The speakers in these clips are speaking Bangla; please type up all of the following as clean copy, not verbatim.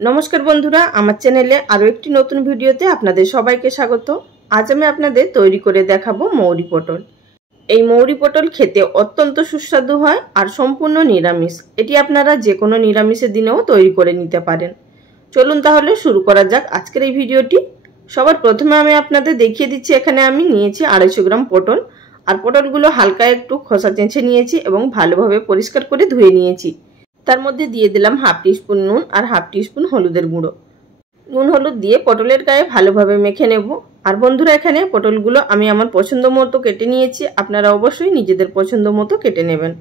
नमस्कार बंधुरा आमार चैनेले आरो एकटी नतून भिडियोते आपनादेर सबाइके स्वागत। आज आमि आपनादेर तैरी करे देखाबो मौरी पटल। এই মৌরি পটল খেতে অত্যন্ত সুস্বাদু হয় আর সম্পূর্ণ নিরামিষ। এটি আপনারা যে কোনো নিরামিষের দিনেও তৈরি করে নিতে পারেন। চলুন তাহলে শুরু করা যাক আজকের এই ভিডিওটি। সবার প্রথমে আমি আপনাদের দেখিয়ে দিচ্ছি, এখানে আমি নিয়েছি 250 গ্রাম পটল। আর পটলগুলো হালকা একটু খোসা চেঁচে নিয়েছি এবং ভালোভাবে পরিষ্কার করে ধুয়ে নিয়েছি। তার মধ্যে দিয়ে দিলাম হাফ টিস্পুন নুন আর হাফ টিস্পুন হলুদের গুঁড়ো। নুন হলুদ দিয়ে পটলের গায়ে ভালোভাবে মেখে নেব। আর বন্ধুরা, এখানে পটলগুলো আমি আমার পছন্দ মতো কেটে নিয়েছি, আপনারা অবশ্যই নিজেদের পছন্দ মতো কেটে নেবেন।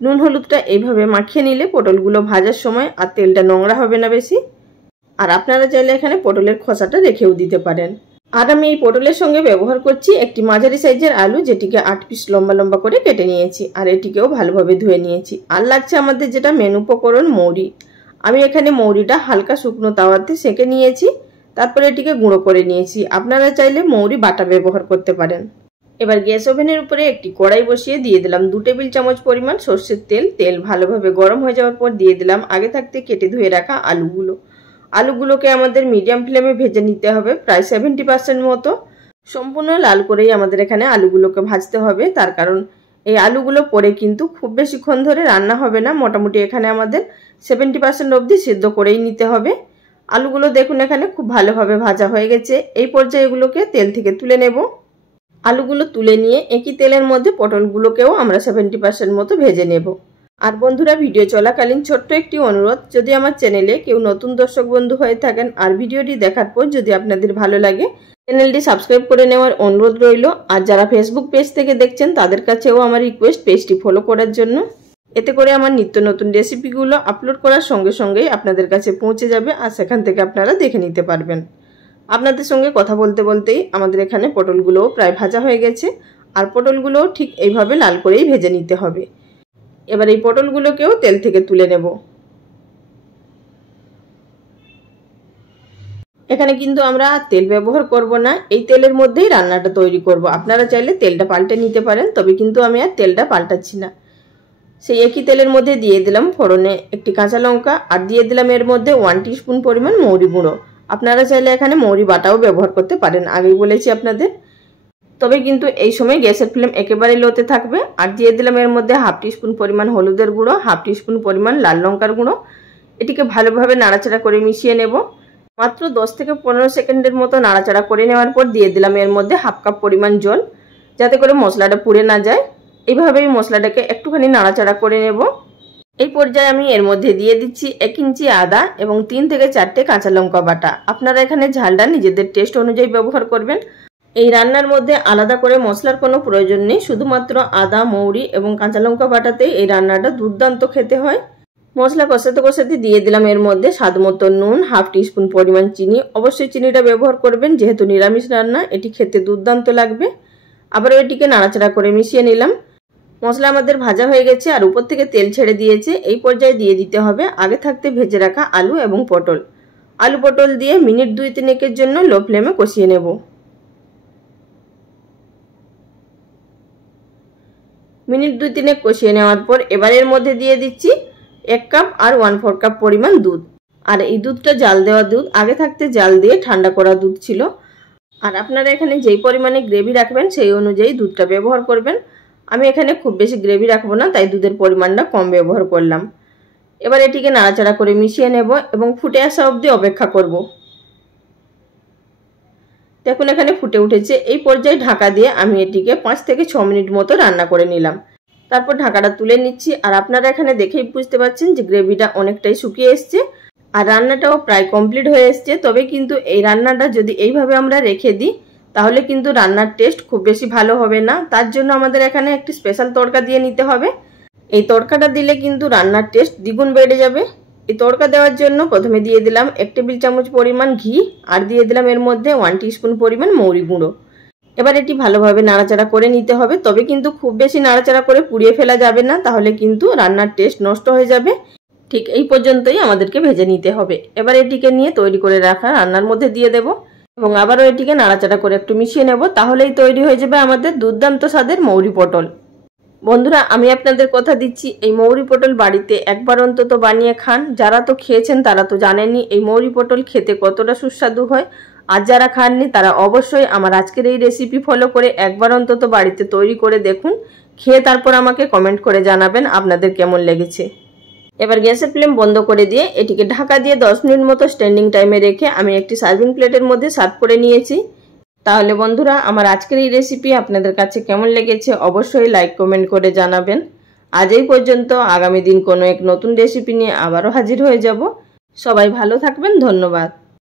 নুন হলুদটা এইভাবে মাখিয়ে নিলে পটলগুলো ভাজার সময় আর তেলটা নোংরা হবে না বেশি। আর আপনারা চাইলে এখানে পটলের খোসাটা রেখেও দিতে পারেন। আর আমি এই পটলের সঙ্গে ব্যবহার করছি একটি মাঝারি সাইজের আলু, যেটিকে 8 পিস লম্বা লম্বা করে কেটে নিয়েছি। আর এটিকেও ভালোভাবে ধুয়ে নিয়েছি। আর লাগছে আমাদের যেটা মেন উপকরণ, মৌরি। আমি এখানে মৌরিটা হালকা শুকনো তাওয়াতে সেঁকে নিয়েছি, তারপরে এটিকে গুঁড়ো করে নিয়েছি। আপনারা চাইলে মৌরি বাটা ব্যবহার করতে পারেন। এবার গ্যাস ওভেনের উপরে একটি কড়াই বসিয়ে দিয়ে দিলাম 2 টেবিল চামচ পরিমাণ সরষের তেল। তেল ভালোভাবে গরম হয়ে যাওয়ার পর দিয়ে দিলাম আগে থাকতে কেটে ধুয়ে রাখা আলুগুলো। আলুগুলোকে আমাদের মিডিয়াম ফ্লেমে ভেজে নিতে হবে, প্রায় 70% মতো। সম্পূর্ণ লাল করেই আমাদের এখানে আলুগুলোকে ভাজতে হবে, তার কারণ এই আলুগুলো পরে কিন্তু খুব বেশিক্ষণ ধরে রান্না হবে না। মোটামুটি এখানে আমাদের 70% অবধি সিদ্ধ করেই নিতে হবে। আলুগুলো দেখুন এখানে খুব ভালোভাবে ভাজা হয়ে গেছে। এই পর্যায়ে এগুলোকে তেল থেকে তুলে নেব। আলুগুলো তুলে নিয়ে একই তেলের মধ্যে পটলগুলোকেও আমরা 70% মতো ভেজে নেব। আর বন্ধুরা, ভিডিও চলাকালীন ছোট্ট একটি অনুরোধ, যদি আমার চ্যানেলে কেউ নতুন দর্শক বন্ধু হয়ে থাকেন আর ভিডিওটি দেখার পর যদি আপনাদের ভালো লাগে, চ্যানেলটি সাবস্ক্রাইব করে নেওয়ার অনুরোধ রইল। আর যারা ফেসবুক পেজ থেকে দেখছেন তাদের কাছেও আমার রিকোয়েস্ট, পেজটি ফলো করার জন্য। এতে করে আমার নিত্য নতুন রেসিপিগুলো আপলোড করার সঙ্গে সঙ্গেই আপনাদের কাছে পৌঁছে যাবে আর সেখান থেকে আপনারা দেখে নিতে পারবেন। আপনাদের সঙ্গে কথা বলতে বলতেই আমাদের এখানে পটলগুলোও প্রায় ভাজা হয়ে গেছে। আর পটলগুলোও ঠিক এইভাবে লাল করেই ভেজে নিতে হবে। এবার এই পটলগুলোকেও তেল থেকে তুলে নেব। এখানে কিন্তু আমরা তেল ব্যবহার করব না, এই তেলের মধ্যেই রান্নাটা তৈরি করব। আপনারা চাইলে তেলটা পাল্টে নিতে পারেন, তবে কিন্তু আমি আর তেলটা পাল্টাচ্ছি না। সেই একই তেলের মধ্যে দিয়ে দিলাম ফোড়নে একটি কাঁচা লঙ্কা আর দিয়ে দিলাম এর মধ্যে 1 টিস্পুন পরিমাণ মৌরি গুঁড়ো। আপনারা চাইলে এখানে মৌরি বাটাও ব্যবহার করতে পারেন, আগেই বলেছি আপনাদের। তবে কিন্তু এই সময় গ্যাসের ফ্লেম একেবারে লোতে থাকবে। আর দিয়ে দিলাম এর মধ্যে হাফ টিস্পুন পরিমাণ হলুদের গুঁড়ো, হাফ টিস্পুন পরিমাণ লাল লঙ্কার গুঁড়ো। এটিকে ভালোভাবে নাড়াচাড়া করে মিশিয়ে নেব। মাত্র 10 থেকে 15 সেকেন্ডের মতো নাড়াচাড়া করে নেওয়ার পর দিয়ে দিলাম এর মধ্যে হাফ কাপ পরিমাণ জল, যাতে করে মশলাটা পুড়ে না যায়। এইভাবেই মশলাটাকে একটুখানি নাড়াচাড়া করে নেব। এই পর্যায়ে আমি এর মধ্যে দিয়ে দিচ্ছি 1 ইঞ্চি আদা এবং 3 থেকে 4টে কাঁচা লঙ্কা বাটা। আপনারা এখানে ঝালটা নিজেদের টেস্ট অনুযায়ী ব্যবহার করবেন। এই রান্নার মধ্যে আলাদা করে মশলার কোনো প্রয়োজন নেই, শুধুমাত্র আদা, মৌরি এবং কাঁচা লঙ্কা বাটাতে এই রান্নাটা দুর্দান্ত খেতে হয়। মশলা কষাতে কষাতে দিয়ে দিলাম এর মধ্যে স্বাদ মতো নুন, হাফ টিস্পুন পরিমাণ চিনি। অবশ্যই চিনিটা ব্যবহার করবেন, যেহেতু নিরামিষ রান্না, এটি খেতে দুর্দান্ত লাগবে। আবারও এটিকে নাড়াচাড়া করে মিশিয়ে নিলাম। মশলা আমাদের ভাজা হয়ে গেছে আর উপর থেকে তেল ছেড়ে দিয়েছে। এই পর্যায়ে দিয়ে দিতে হবে আগে থাকতে ভেজে রাখা আলু এবং পটল। আলু পটল দিয়ে মিনিট 2-3 জন্য লো ফ্লেমে কষিয়ে নেব। মিনিট 2-3 কষিয়ে নেওয়ার পর এবার এর মধ্যে দিয়ে দিচ্ছি 1 কাপ আর 1/4 কাপ পরিমাণ দুধ। আর এই দুধটা জাল দেওয়া দুধ, আগে থাকতে জাল দিয়ে ঠান্ডা করা দুধ ছিল। আর আপনারা এখানে যেই পরিমাণে গ্রেভি রাখবেন সেই অনুযায়ী দুধটা ব্যবহার করবেন। আমি এখানে খুব বেশি গ্রেভি রাখবো না, তাই দুধের পরিমাণটা কম ব্যবহার করলাম। এবার এটিকে নাড়াচাড়া করে মিশিয়ে নেব এবং ফুটে আসা অবধি অপেক্ষা করব। দেখুন এখানে ফুটে উঠেছে। এই পর্যায়ে ঢাকা দিয়ে আমি এটিকে 5 থেকে 6 মিনিট মতো রান্না করে নিলাম। তারপর ঢাকাটা তুলে নিচ্ছি। আর আপনারা এখানে দেখেই বুঝতে পারছেন যে গ্রেভিটা অনেকটাই শুকিয়ে এসছে আর রান্নাটাও প্রায় কমপ্লিট হয়ে এসছে। তবে কিন্তু এই রান্নাটা যদি এইভাবে আমরা রেখে দিই তাহলে কিন্তু রান্নার টেস্ট খুব বেশি ভালো হবে না। তার জন্য আমাদের এখানে একটি স্পেশাল তড়কা দিয়ে নিতে হবে। এই তড়কাটা দিলে কিন্তু রান্নার টেস্ট দ্বিগুণ বেড়ে যাবে। এই তড়কা দেওয়ার জন্য প্রথমে দিয়ে দিলাম 1 টেবিল চামচ পরিমাণ ঘি আর দিয়ে দিলাম এর মধ্যে 1 টিস্পুন পরিমাণ মৌরি গুঁড়ো। এবার এটি ভালোভাবে নাড়াচাড়া করে নিতে হবে। তবে কিন্তু খুব বেশি নাড়াচাড়া করে পুড়িয়ে ফেলা যাবে না, তাহলে কিন্তু রান্নার টেস্ট নষ্ট হয়ে যাবে। ঠিক এই পর্যন্তই আমাদেরকে ভেজে নিতে হবে। এবার এটিকে নিয়ে তৈরি করে রাখা রান্নার মধ্যে দিয়ে দেব এবং আবারও এটিকে নাড়াচাড়া করে একটু মিশিয়ে নেব। তাহলেই তৈরি হয়ে যাবে আমাদের দুর্দান্ত স্বাদের মৌরি পটল। বন্ধুরা, আমি আপনাদের কথা দিচ্ছি, এই মৌরি পটল বাড়িতে একবার অন্তত বানিয়ে খান। যারা তো খেয়েছেন তারা তো জানেনই এই মৌরি পটল খেতে কতটা সুস্বাদু হয়। আর যারা খাননি তারা অবশ্যই আমার আজকের এই রেসিপি ফলো করে একবার অন্তত বাড়িতে তৈরি করে দেখুন। খেয়ে তারপর আমাকে কমেন্ট করে জানাবেন আপনাদের কেমন লেগেছে। এবার গ্যাসের ফ্লেম বন্ধ করে দিয়ে এটিকে ঢাকা দিয়ে 10 মিনিট মতো স্ট্যান্ডিং টাইমে রেখে আমি একটি সার্ভিং প্লেটের মধ্যে সার্ভ করে নিয়েছি। তাহলে বন্ধুরা, আমার আজকের এই রেসিপি আপনাদের কাছে কেমন লেগেছে অবশ্যই লাইক কমেন্ট করে জানাবেন। আজ এই পর্যন্ত, আগামী দিন কোনো এক নতুন রেসিপি নিয়ে আবারও হাজির হয়ে যাব। সবাই ভালো থাকবেন, ধন্যবাদ।